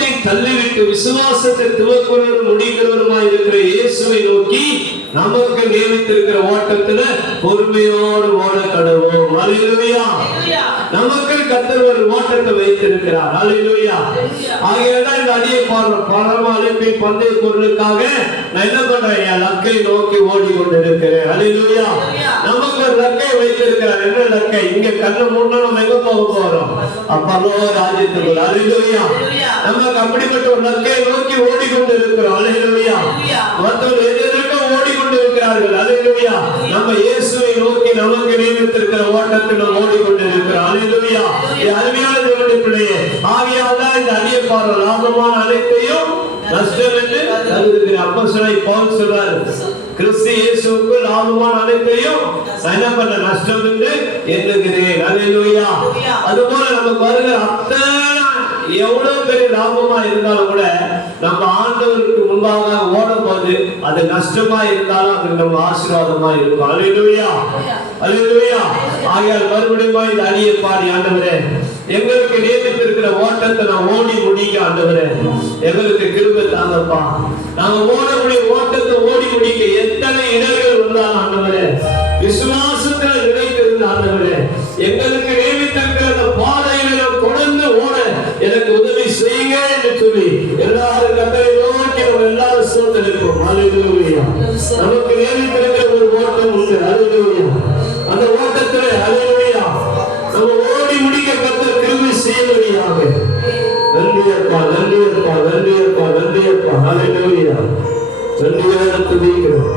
எல்லாவற்றையும் தள்ளிவிட்டு விசுவாசத்தை துவக்குறவரும் முடிக்கிறவருமாய் இருக்கிற இயேசுவை நோக்கி நமக்கு நியமித்திருக்கிற ஓட்டத்துல பொறுமையோடு ஓட கடவோம். அல்லேலூயா. நமக்கு கர்த்தர் ஒரு ஓட்டத்தை வைத்திருக்கிறார். அல்லேலூயா. ஆகையால் இந்த அடியை பரம அழைப்பின் பந்தய பொருளுக்காக நான் என்ன பண்றேன்? என் லக்கை நோக்கி ஓடிக்கொண்டிருக்கிறேன். அல்லேலூயா. நமக்கு ஒரு லக்கை வைத்திருக்கிறார். என்ன லக்கை? இங்க கண்ணை மூடனா நம்ம எங்க போக போறோம்? அப்பல்லோ ராஜ்யத்துக்கு. அல்லேலூயா. நமக்கு அப்படிப்பட்ட ஒரு லக்கை நோக்கி ஓடிக்கொண்டிருக்கிறோம். அல்லேலூயா. மற்றவர்கள் எதிர்க்க ஓடிக்கொண்டிருக்கிறார்கள். அல்லேலூயா. நம்ம இயேசுவை நோக்கி நமக்கு நியமித்திருக்கிற ஓட்டத்தில் ஓடிக்கொண்டிருக்கிறோம். அல்லேலூயா. அருமையான தேவனுடைய பிள்ளையே, ஆகையால் தான் இந்த அடியை பாரு லாபமான அனைத்தையும் நஷ்டம் என்று கருதுகிறேன். அப்போஸ்தலனாகிய பவுல் சொல்றாரு, கிறிஸ்து இயேசுவுக்கு லாபமான அனைத்தையும் நான் என்ன பண்ண நஷ்டம் என்று எண்ணுகிறேன். அல்லேலூயா. அதுபோல நமக்கு வருகிற அத்தனை எவ்வளவு பெரிய லாபமா இருந்தாலும் கூட நம்ம ஆண்டவருக்கு முன்பாக ஓடும் போது அது நஷ்டமா இருந்தாலும் அது நம்ம ஆசீர்வாதமா இருக்கும். அல்லேலூயா. அல்லேலூயா. ஆகையால் மறுபடியும் இந்த அடியை பாடி, ஆண்டவரே எங்களுக்கு நியமித்திருக்கிற ஓட்டத்தை நான் ஓடி முடிக்க ஆண்டவரே எங்களுக்கு கிருபை தாங்கப்பா. நாங்க ஓடக்கூடிய ஓட்டத்தை ஓடி முடிக்க எத்தனை இடர்கள் வந்தாலும் ஆண்டவரே விசுவாசத்தில் நிலைத்திருந்த ஆண்டவரே எங்களுக்கு நியமித்திருக்கிற அந்த பாதையில நாம் தொடர்ந்து ஓட எனக்கு உதவி செய்யுங்க என்று சொல்லி எல்லாரும் கர்த்தரை நோக்கி நம்ம எல்லாரும் சோதனைப்போம். அல்லேலூயா. நமக்கு நியமித்திருக்கிற ஒரு ஓட்டம் உண்டு. அல்லேலூயா. அந்த ஓட்டத்திலே அல்லேலூயா நம்ம ஓடி முடிக்க கர்த்தர் கிருபை செய்யும்படியாக நன்றி அப்பா, நன்றி அப்பா, நன்றி அப்பா, நன்றி அப்பா. அல்லேலூயா. நன்றியோடு துதிக்கிறோம்.